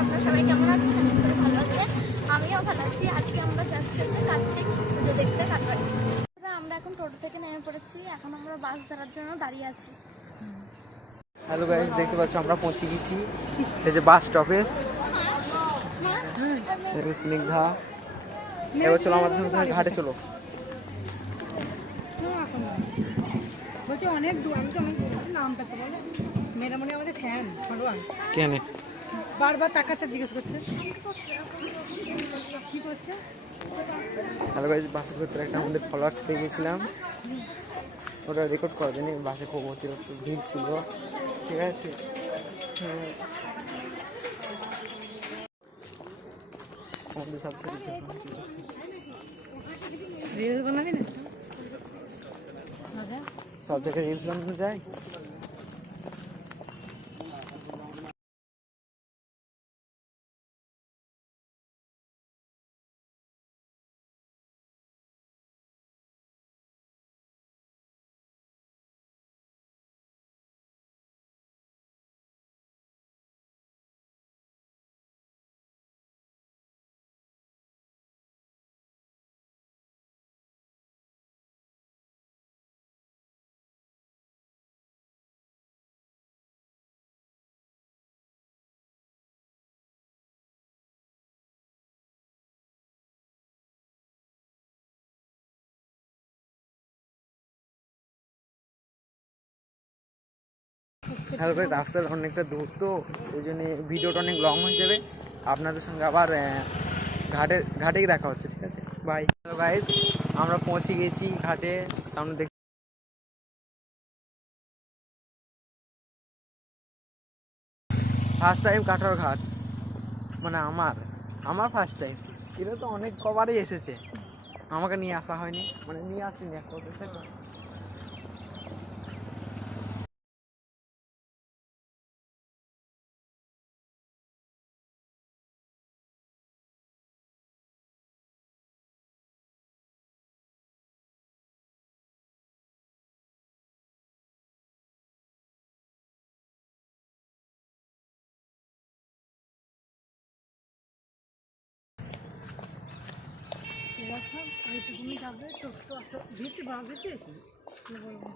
আপনারা সবাই কেমন আছেন? আশা করি ভালো আছেন। আমিও ভালো আছি। আজকে আমরা যাচ্ছি যে কার্তিক পুজো দেখতে কাটোয়ায়। আমরা এখন টোটো থেকে নেমে পড়েছি। এখন আমরা বাস ধরার জন্য দাঁড়িয়ে আছি। হ্যালো গাইস, দেখতে পাচ্ছ আমরা পৌঁছে গেছি এই যে বাস স্টপে। স্নিগ্ধা, এবার চলো আমাদের সঙ্গে ঘাটে চলো। বলছি অনেক দূর, আমি তো অনেক নামটা তো বলো মেয়েরা মনে আমাদের ফ্যান ভগবান কেন বারবার তাকাচ্ছে, জিজ্ঞেস করছে কি করছে। হ্যালো গাইস, বাসের ভেতরে একটা আমাদের ফলোয়ার্স পেয়ে গেছিলাম, ওটা রেকর্ড করা যায়নি। বাসে খুব অতিরিক্ত ভিড় ছিল, ঠিক আছে। আমাদের সবচেয়ে রিলস বানাবি না? সব জায়গায় রিলস বানানো যায়। হ্যালো ভাই, রাস্তার অনেকটা দূর তো, সেই জন্য ভিডিওটা অনেক লং হয়ে যাবে। আপনাদের সঙ্গে আবার ঘাটেই দেখা হচ্ছে, ঠিক আছে, বাই। হ্যালো গাইস, আমরা পৌঁছে গেছি ঘাটে। সামনে দেখ, ফার্স্ট টাইম কাটোয়ার ঘাট, মানে আমার ফার্স্ট টাইম। এটা তো অনেক কবারই এসেছে, আমাকে নিয়ে আসা হয়নি, মানে নিয়ে আসিনি এক কথা। তুমি যাবে তো দিচ্ছি বা দিচ্ছিস বলবো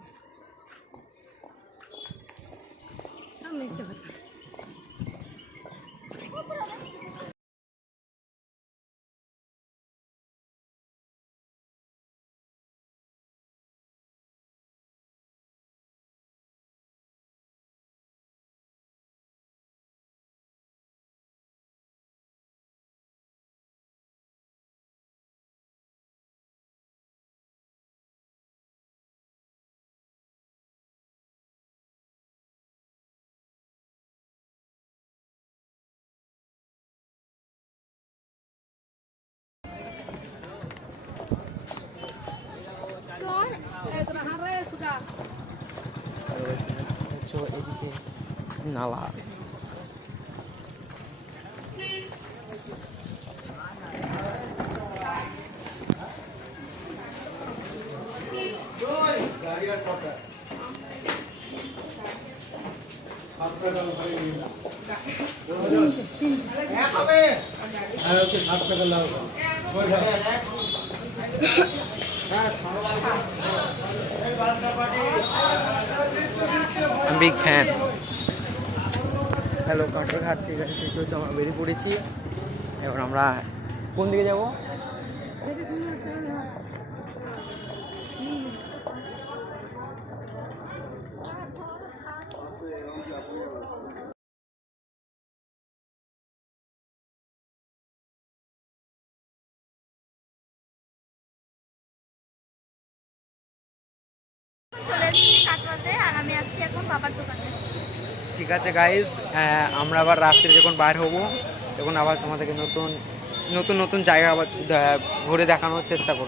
আমি একটা কথা এদিকে নালা। I'm big fan. হ্যালো, কাটোয়ার ঘাট থেকে হচ্ছে আমরা বেরিয়ে পড়েছি। এবার আমরা কোন দিকে যাব? চলে এসেছি কাটোয়াতে, আর আমি আছি এখন বাবার দোকানে। ঠিক আছে গাইজ, আমরা আবার রাত্রে যখন বাইর হব তখন আবার তোমাদেরকে নতুন নতুন নতুন জায়গা আবার ঘুরে দেখানোর চেষ্টা করব।